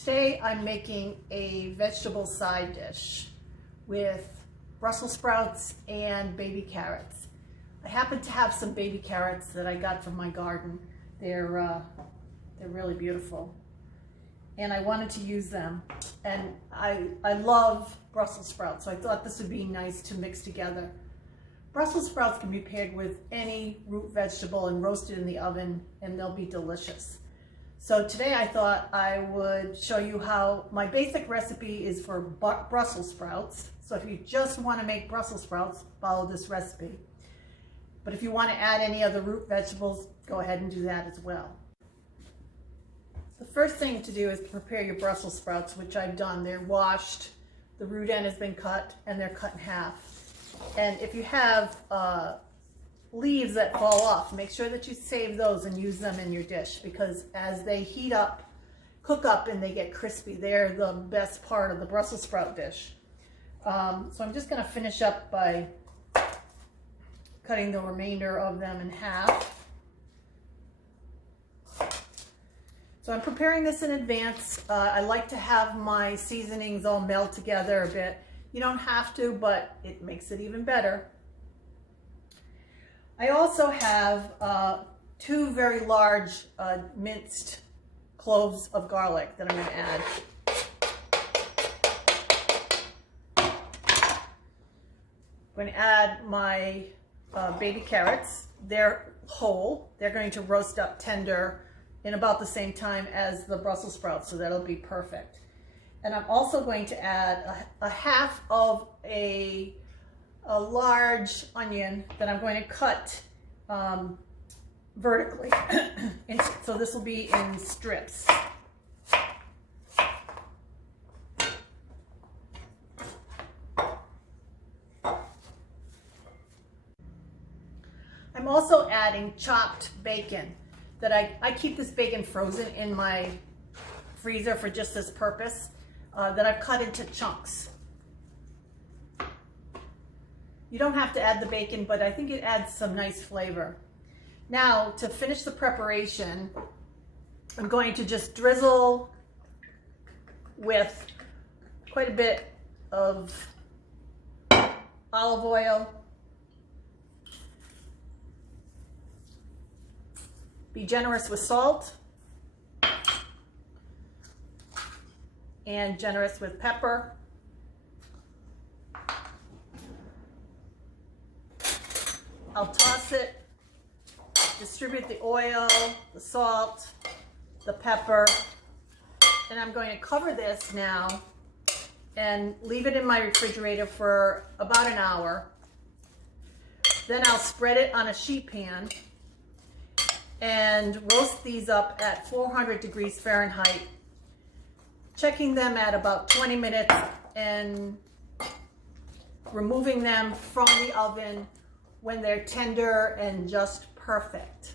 Today I'm making a vegetable side dish with Brussels sprouts and baby carrots. I happen to have some baby carrots that I got from my garden. They're really beautiful, and I wanted to use them. And I love Brussels sprouts, so I thought this would be nice to mix together. Brussels sprouts can be paired with any root vegetable and roasted in the oven, and they'll be delicious. So today I thought I would show you how my basic recipe is for Brussels sprouts. So if you just want to make Brussels sprouts, follow this recipe. But if you want to add any other root vegetables, go ahead and do that as well. The first thing to do is prepare your Brussels sprouts, which I've done. They're washed, the root end has been cut, and they're cut in half. And if you have leaves that fall off, make sure that you save those and use them in your dish, because as they heat up, cook up, and they get crispy, they're the best part of the Brussels sprout dish. So I'm just going to finish up by cutting the remainder of them in half. So I'm preparing this in advance. I like to have my seasonings all meld together a bit. You don't have to, but it makes it even better. I also have 2 very large minced cloves of garlic that I'm going to add. I'm going to add my baby carrots. They're whole. They're going to roast up tender in about the same time as the Brussels sprouts, so that'll be perfect. And I'm also going to add a half of a large onion that I'm going to cut vertically. And so this will be in strips. I'm also adding chopped bacon. That I keep this bacon frozen in my freezer for just this purpose, that I've cut into chunks. You don't have to add the bacon, but I think it adds some nice flavor. Now, to finish the preparation, I'm going to just drizzle with quite a bit of olive oil. Be generous with salt and generous with pepper. I'll toss it, distribute the oil, the salt, the pepper, and I'm going to cover this now and leave it in my refrigerator for about an hour. Then I'll spread it on a sheet pan and roast these up at 400 degrees Fahrenheit, checking them at about 20 minutes and removing them from the oven when they're tender and just perfect.